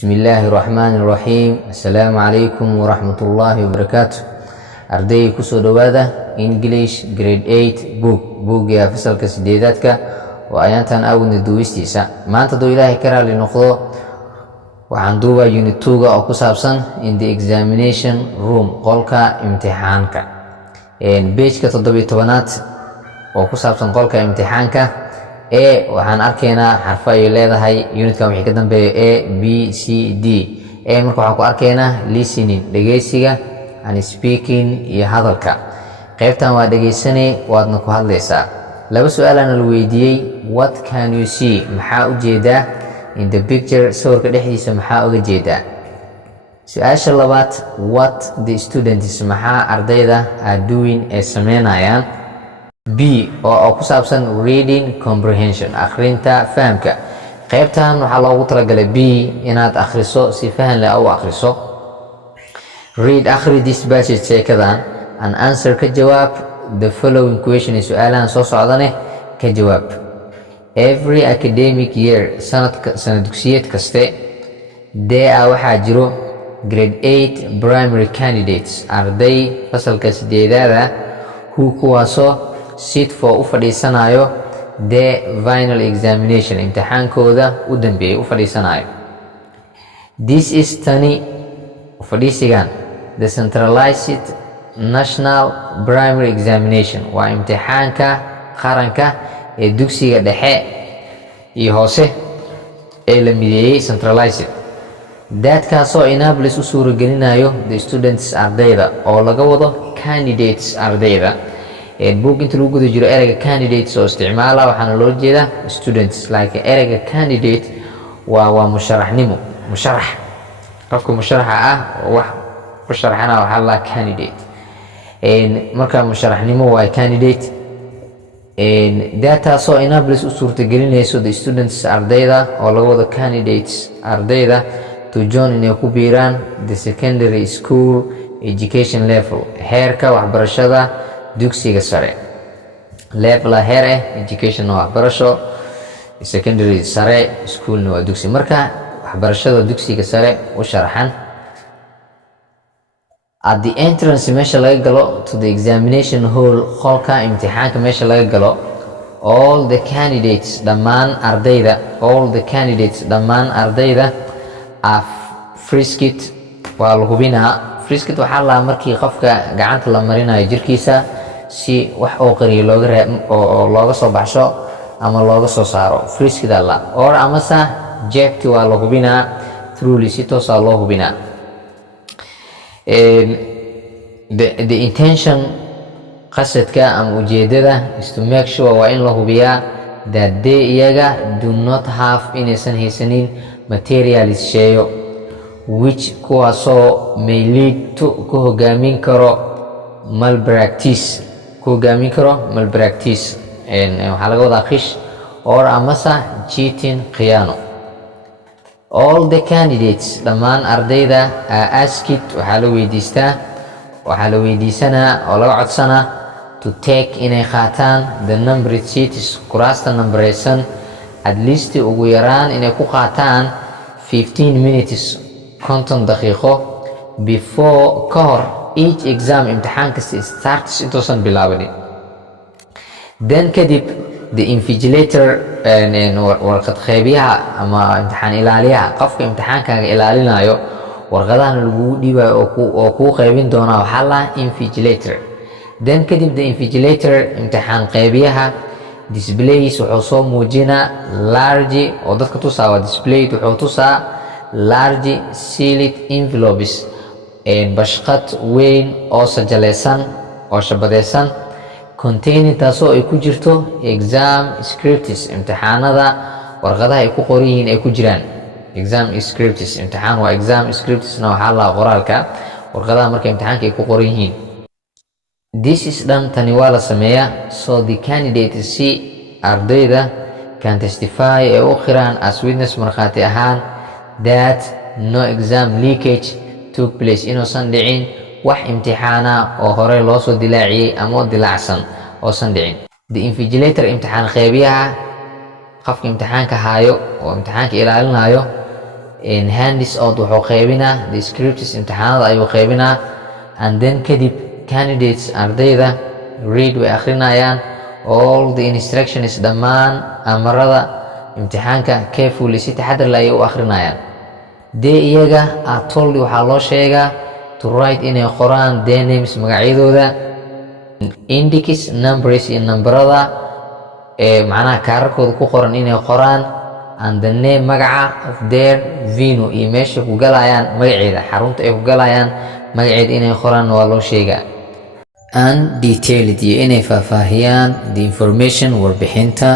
Bismillahirrahmanirrahim. Assalamualaikum warahmatullahi wabarakatuh. Arday kusoo dhawaada English grade 8 buugga fasalka 8aadka oo ayaantan aawna duwistiisa. Maanta doo Ilaahay ka raali noqdo waxaan duubaa unit 2 oo ku saabsan in the examination room qolka imtixaanka. Page-ka 17aad oo ku saabsan qolka imtixaanka waxaan arkaynaa xarfo ay leedahay unitkan wixii ka dambeeya A B C D. Marka waxaan ku arkaynaa listening dhageysiga and speaking iyo hadalka. qaybtan waa dhageysanay waadna ku hadlaysaa. laba su'aalana la weydiiyey. What can you see? maxaa u jeedaa? In the picture sawirka dhexdiisa maxaa uga jeedaa? su-aasha labaad, what the students maxaa ardayda are doing ee sameynayaan? B oo ku saabsan reading comprehension akhrinta fahamka. qaybtan waxaa loogu talagalay B inaad akhriso si fahan leh u akhriso. Read akhri this passage sheekadan and answer ka jawaab the following question su'aalahan soo socdane ka jawaab. Every academic year sanad dugsiyeed kaste waxaa jiro grade 8 primary candidates arday fasalka 8aad kuwaasoo sit for u fadhiisanayo the final examination imtixaankooda u dambeeyay u fadhiisanayo. This is tani fadhiisigan the centralized national primary examination waa imtixaanka qaranka ee dugsiga dhexe iyo hoose ee la mideeyay centralized dadkaasoo enables u suuragelinayo the students ardayda oo laga wado candidates ardayda. book inta lagu guda jiro ereyga candidates oo isticmaala waxaana loo jeedaa students. like ereyga candidate waa musharaxnimo, musharax qofka musharaxa ah wax ku sharaxana waxaa la candidate. marka musharaxnimo waa candidate. dataasoo enables u suurtagelinayso the students ardayda oo laga wado candidates ardayda to join inay ku biiraan the secondary school education level heerka waxbarashada dugsiga sare. level heer education waa waxbarasho, secondary sare schoolna waa dugsi. marka waxbarashada dugsiga sare u sharaxan. At the entrance meesha laga galo to the examination hall qolka imtixaanka meesha laga galo all the candidates dhammaan ardayda are frisked waa la hubinaa. frisked waxaa la markii qofka gacanta la marinayo jirkiisa si wax oo qariyo looga soo baxsho ama looga soo saaro. frisked alla or amasa checked waa la hubinaa truly si toosa loo hubinaa. the intention qasadka ama ujeedada is to make sure waa in la hubiyaa that they iyaga do not have inaysan haysanin materials sheeyo which kuwaasoo may lead to ku hogaamin karo malpractice waxaa laga wadaa qish or amasa cheating khiyaano. all the candidates dhammaan ardayda are asked waxaa la weydiisanaa oo laga codsanaa to take inay qaataan the numbered seats kuraasta nambareysan at least ugu yaraan inay ku qaataan 15 minutes 50 daqiiqo before ka hor each exam imtixaan kasta starts intuusan bilaabanin. then kadib the invigilator warqad qeybiyaha ama imtixaan ilaaliyaha qofka imtixaankaaga ilaalinayo warqadahana lagu dhiibayo oo kuu qeybin doonaa waxaa la invigilator. then kadib the invigilator imtixaan qeybiyaha displays wuxuu soo muujinaa large oo dadka tusaa waa displayed wuxuu tusaa large sealed envelopes bashqad weyn oo sajalaysan oo shabadaysan containing taasoo ay ku jirto exam scripts imtixaanada warqadaha ay ku qoran yihiin ay ku jiraan. exam scripts imtixaan waa exam scriptsna waxaa la qoraalka warqadaha marka imtixaanka ay ku qoran yihiin. this is done tani waa la sameeyaa so the candidates si ardayda can testify ee u qiraan as witness markhaati ahaan that no exam leakage took place inuusan dhicin wax imtixaana oo hore loo soo dilaaciyey ama dilaacsan oosan dhicin. the invigilator imtixaan qeybiyaha qofka imtixaanka haayo oo imtixaanka ilaalinayo in handis out wuxuu qaybinaa the scripts imtixaanada ayuu qaybinaa and then kadib candidates ardayda read way akhrinayaan all the instructions dhammaan amarada imtixaanka carefully si taxadar leh ayay u akhrinayaan dee iyaga told waxaa loo sheegaa to write inay qoraan their names magacyadooda index numbers iyo nambarada macnaha kaararkooda ku qoran inay qoraan and the name magaca of their venue iyo meesha ku galayaan magaceeda xarunta ay ku galayaan magaceeda inay qoraan waa loo sheegaa and detailed iyo inay faahfaahiyaan the information warbixinta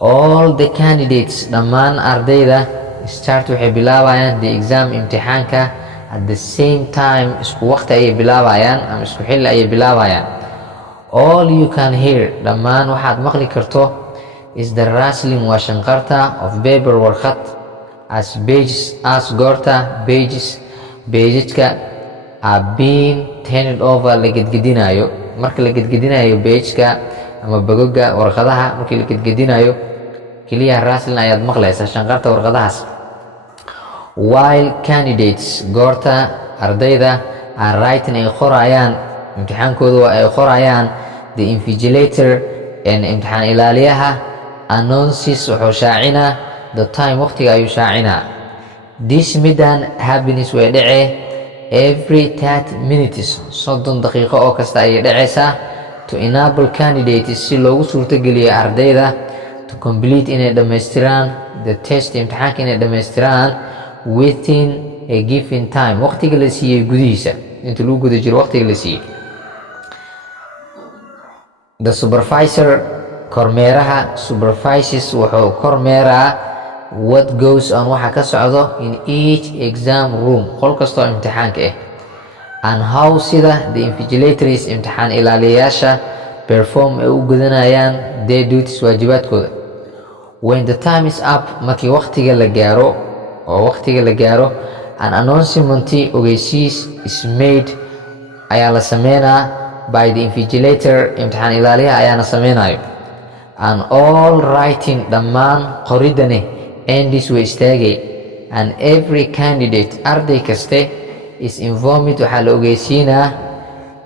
all the candidates dhammaan ardayda start waxay bilaabayaan the exam imtixaanka at the same time isku waqti ayay bilaabayaan ama isku xilli ayay bilaabayaan all you can hear dhammaan waxaad maqli karto is the rustling waa shanqarta of paper warqad as pages as goorta pageska are being turned over la gedgedinayo marka la gedgedinayo pageska ama bagoga warqadaha markii la gedgedinayo kaliya rustling ayaad maqlaysaa shanqarta warqadahaas while candidates goorta ardayda are writing ay qorayaan imtixaankooda waa ay qorayaan the invigilator imtixaan ilaaliyaha announces wuxuu shaacinaa the time waqtiga ayuu shaacinaa this midan happiness way dhacee every 30 minutes 30 daqiiqo oo kasta ayay dhacaysaa to enable candidates si loogu suurtageliyo ardayda to complete inay dhammaystiraan the test imtixaanka inay dhammaystiraan within a given time waqtiga la siiyey gudihiisa inta lagu guda jiro waqtiga la siiyey the supervisor kormeeraha supervises wuxuu kormeeraa what goes on waxa ka socdo in each exam room qol kastoo imtixaanka and how sida the invigilators imtixaan ilaaliyayaasha perform ay u gudanayaan their duties waajibaadkooda when the time is up markii waqtiga la gaaro an announcement ogeysiis is made ayaa la sameynaa by the invigilator imtixaan ilaaliyaha ayaana sameynayo and all writing dhammaan qoridane endis way istaagay and every candidate arday kaste is informed waxaa la ogeysiinaa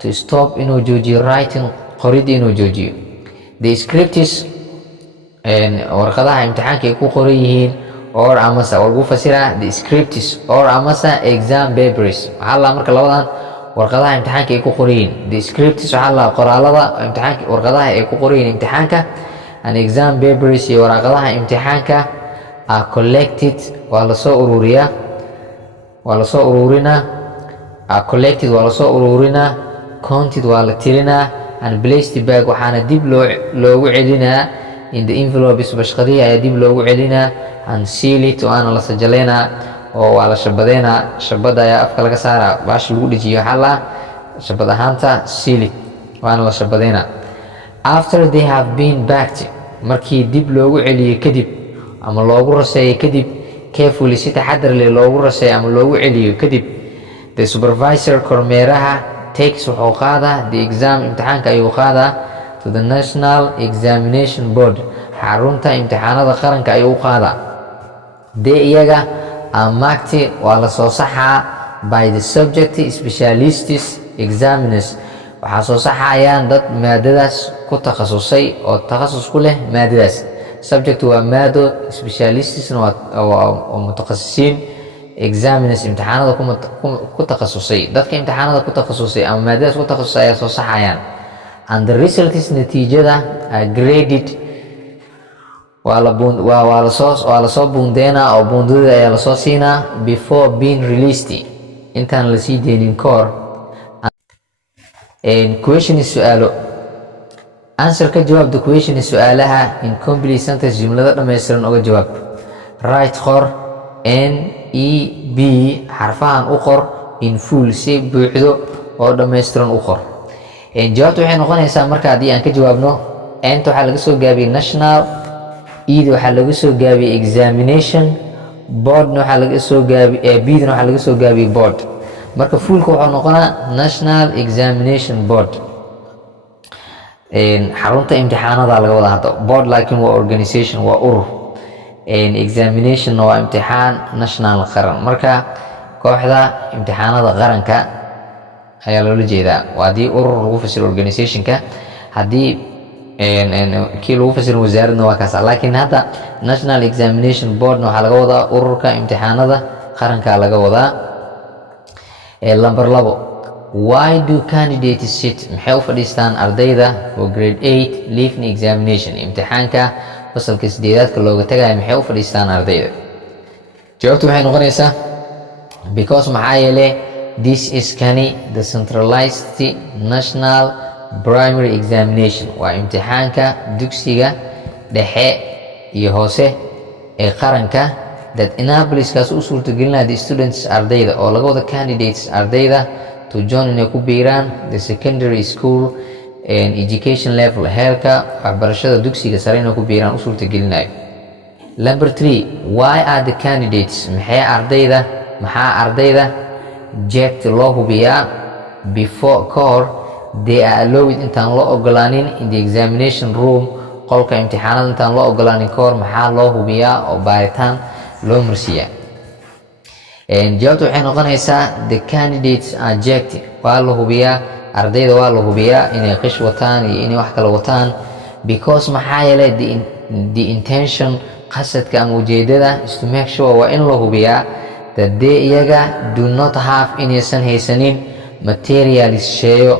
to stop inuu joojiyo writing qoridda inuu joojiyo the scripts warqadaha imtixaanka ay ku qoran yihiin or amase lagu fasiraa the scripts or amase exam papers waxaa la marka labadan warqadaha imtixaanka ay ku qoran yihiin the scripts waxaa la qoraalada imtixaanka warqadaha ay ku qoran yihiin imtixaanka and exam papers iyo warqadaha imtixaanka are collected waa la soo ururinaa counted waa la tirinaa and placed back waxaana dib loogu celinaa in the envelopes bashqadihii ayaa dib loogu celinaa and seal it waana la sajalaynaa oo waa la shabadeynaa shabada ayaa afka laga saaraa baashi lagu dhejiyo waxaa la shabad ahaanta seal it waana la shabadeynaa after they have been backed markii dib loogu celiyey kadib ama loogu raseeyey kadib carefully si taxadar leh loogu raseeyo ama loogu celiyo kadib the supervisor kormeeraha takes wuxuu qaadaa the exam imtixaanka ayuu qaadaa to the National Examination Board xarunta imtixaanada qaranka ayuu qaadaa dee iyaga marked waa la soo saxaa by the subject specialists examiners waxaa soo saxayaan dad maadadaas ku takhasusay oo takhasus ku leh maadadaas subject waa maado specialistsna waa mutakhasisiin examiners imtixaanada ku takhasusay dadka imtixaanada ku takhasusay ama maadadaas ku takhasusay ayaa soo saxayaan and the results natiijada are graded waa la soo buundeynaa oo buundada ayaa lasoo siinaa before being released intaan lasii deynin kahor question su'aalo answer ka jawaab the question su'aalaha in complete sentence jumlada dhammaystiran uga jawaab right qor n e b xarfahan u qor in full si buuxdo oo dhammaystiran u qor jawaabtu waxay noqonaysaa marka haddii aan ka jawaabno nta waxaa laga soo gaabiyey national eda waxaa laga soo gaabiyey examination boardna waxaa laga soo gaabiyey bdna waxaa laga soo gaabiyey board marka fullka wuxuu noqonaa national examination board xarunta imtixaanada laga wada hadlo board laakiin waa organization waa urur examination waa imtixaan national qaran marka kooxda imtixaanada qaranka ayaa loola jeedaa waa haddii urur lagu fasiro organizationka haddii kii lagu fasiro wasaaradna waa kaas laakiin hadda national examination board waxaa laga wadaa ururka imtixaanada qaranka laga wadaa number 2 why do candidates sit maxay u fadhiistaan ardayda for grade 8 leaving examination imtixaanka fasalka 8aadka looga tagayo maxay u fadhiistaan ardayda jawaabtu waxay noqonaysaa because maxaa yeelay this is kani the centralized national primary examination waa imtixaanka dugsiga dhexe iyo hoose ee qaranka that enables kaas u suurtagelinaya the students ardayda oo laga wada candidates ardayda to join inay ku biiraan the secondary school and education level heerka waxbarashada dugsiga sare inay ku biiraan u suurtagelinayo number 3 why are the candidates maxaa ardayda ject loo hubiyaa before core they are allowed intaan loo ogolaanin in the examination room qolka imtixaanada intaan loo ogolaanin core maxaa loo hubiyaa oo baaritaan loo marsiiyaa jawaabtu waxay noqonaysaa the candidates are ject waa la hubiyaa ardayda waa la hubiyaa inay qish wataan iyo inay wax kala wataan because maxaa yeelay the intention qasadka ama ujeedada is to make sure waa in la hubiyaa that they iyaga do not have inaysan haysanin materialis sheeyo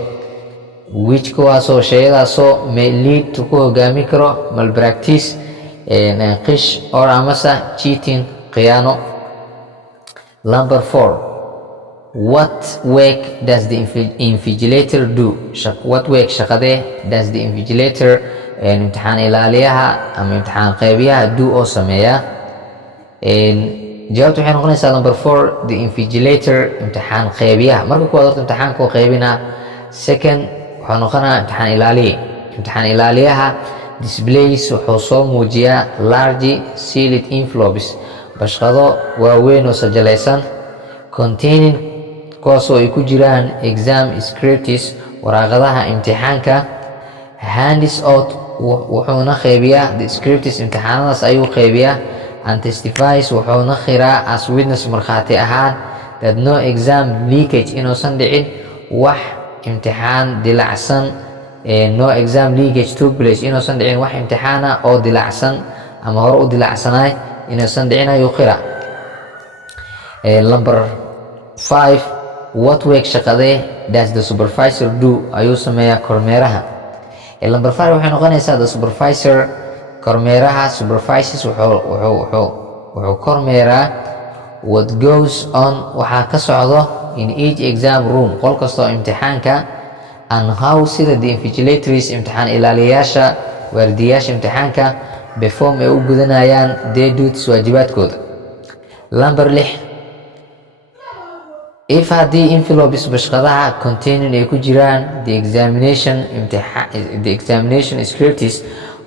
which kuwaasoo sheeyadaasoo may lead to ku hogaami karo malpractice qish or amase cheating khiyaano number 4 what work does the invigilator do what work shaqadee does the invigilator imtixaan ilaaliyaha ama imtixaan qaybiyaha do oo sameeya jawaabtu waxay noqonaysaa number 4 the invigilator imtixaan qaybiyaha marka kuwaad horta imtixaanka oo qaybina second waxaa noqonaa imtixaan ilaaliyaha displays wuxuu soo muujiyaa large sealed envelopes bashqado waaweyn oo sajalaysan containing kuwaasoo ay ku jiraan exam scripts waraaqadaha imtixaanka hands out wuxuuna qaybiyaa the scripts imtixaanadaas ayuu qaybiyaa and testifies wuxuuna khiraa as witness markhaati ahaan that no exam leakage inuusan dhicin wax imtixaan dilacsan no exam leakage took place inuusan dhicin wax imtixaana oo dilacsan ama hore u dilacsanaay inuusan dhicin ayuu khira number 5 what work shaqadee does the supervisor do ayuu sameeyaa kormeeraha number 5 waxay noqonaysaa the supervisor kormeeraha supervises wuxuu kormeeraa what goes on waxaa ka socdo in each exam room qol kastoo imtixaanka and how sida the invigilators imtixaan ilaaliyayaasha waardiyayaasha imtixaanka perform ay u gudanayaan their duties waajibaadkooda number 6 if haddii envelopes bashqadaha containing ay ku jiraan the examination scripts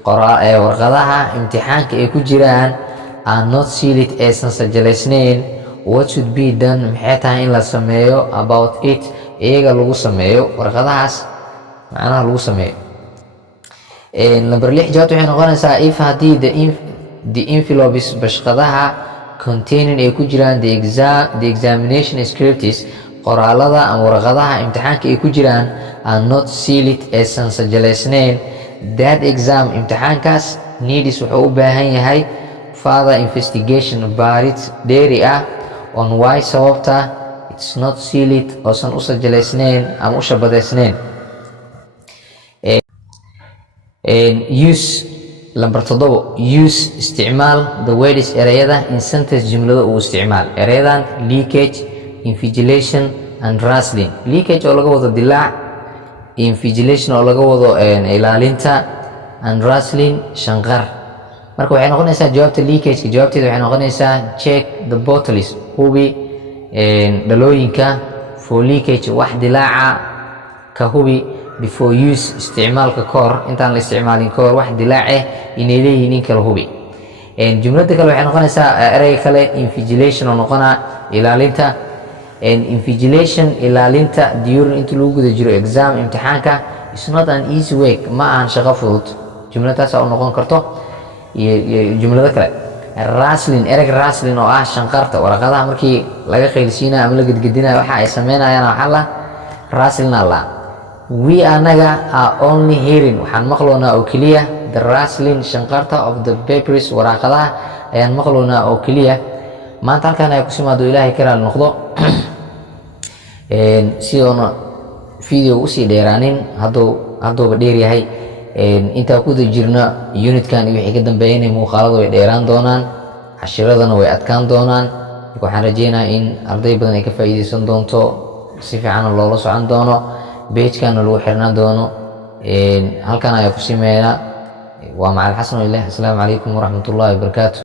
warqadaha imtixaanka ay ku jiraan are not sealed aysan sajalaysnayn what should be done maxay tahay in la sameeyo about it iyaga lagu sameeyo warqadahaas macnaha lagu sameeyo number 6 jawaabtu waxay noqonaysaa if haddii the envelopes bashqadaha containing ay ku jiraan the examination scripts qoraalada ama warqadaha imtixaanka ay ku jiraan are not sealed aysan sajalaysnayn that exam imtixaankaas needs wuxuu u baahan yahay further investigation baarid dheeri ah on why sababta it's not sealed oosan u sajalaysnayn ama u shabadaysnayn use number 7 use isticmaal the words ereyada in sentence jumlada uu isticmaal ereyadan leakage invigilation and rustling leakage oo laga wado dilaac invigilation oo laga wado ilaalinta and rustling shanqar marka waxay noqonaysaa jawaabta leakage jawaabteeda waxay noqonaysaa check the bottles hubi dhalooyinka for leakage wax dilaaca ka hubi before use isticmaalka kahor intaan la isticmaalin kahor wax dilaace inay leeyihiin in kala hubi jumlada kale waxay noqonaysaa ereyga kale invigilation oo noqonaa ilaalinta invigilation ilaalinta during inta lagu guda jiro exam imtixaanka is not an easy work ma ahan shaqo fudud jumladaas oo noqon karto iyo jumlada kale rustling ereg rustling oo ah shanqarta warqadaha markii laga qaylsiinayo ama la gedgedinayo waxa ay sameynayaan waxa la rustling alla we anaga are only hearing waxaan maqloonaa oo kaliya the rustling shanqarta of the papers warqadaha ayaan maqloonaa oo kaliya maanta halkan ay ku simaado ilaahay karaal noqdo si oo video u sii dheeraanin hadduu dheer yahay inta ku jirna unitkan iyo wixii ka dambeeyay muuqaaladu way dheeraan doonaan cashiradana way adkaan doonaan waxaan rajeynayaa in arday badan ay ka faa'iideysan doonto si fiican loola socon doono page-kan lagu xirnaan doono halkan ayaa ku simeeyna waa Macallin Xasan Ilaah. Assalaamu calaykum waraxmatullaahi wabarakaatuh.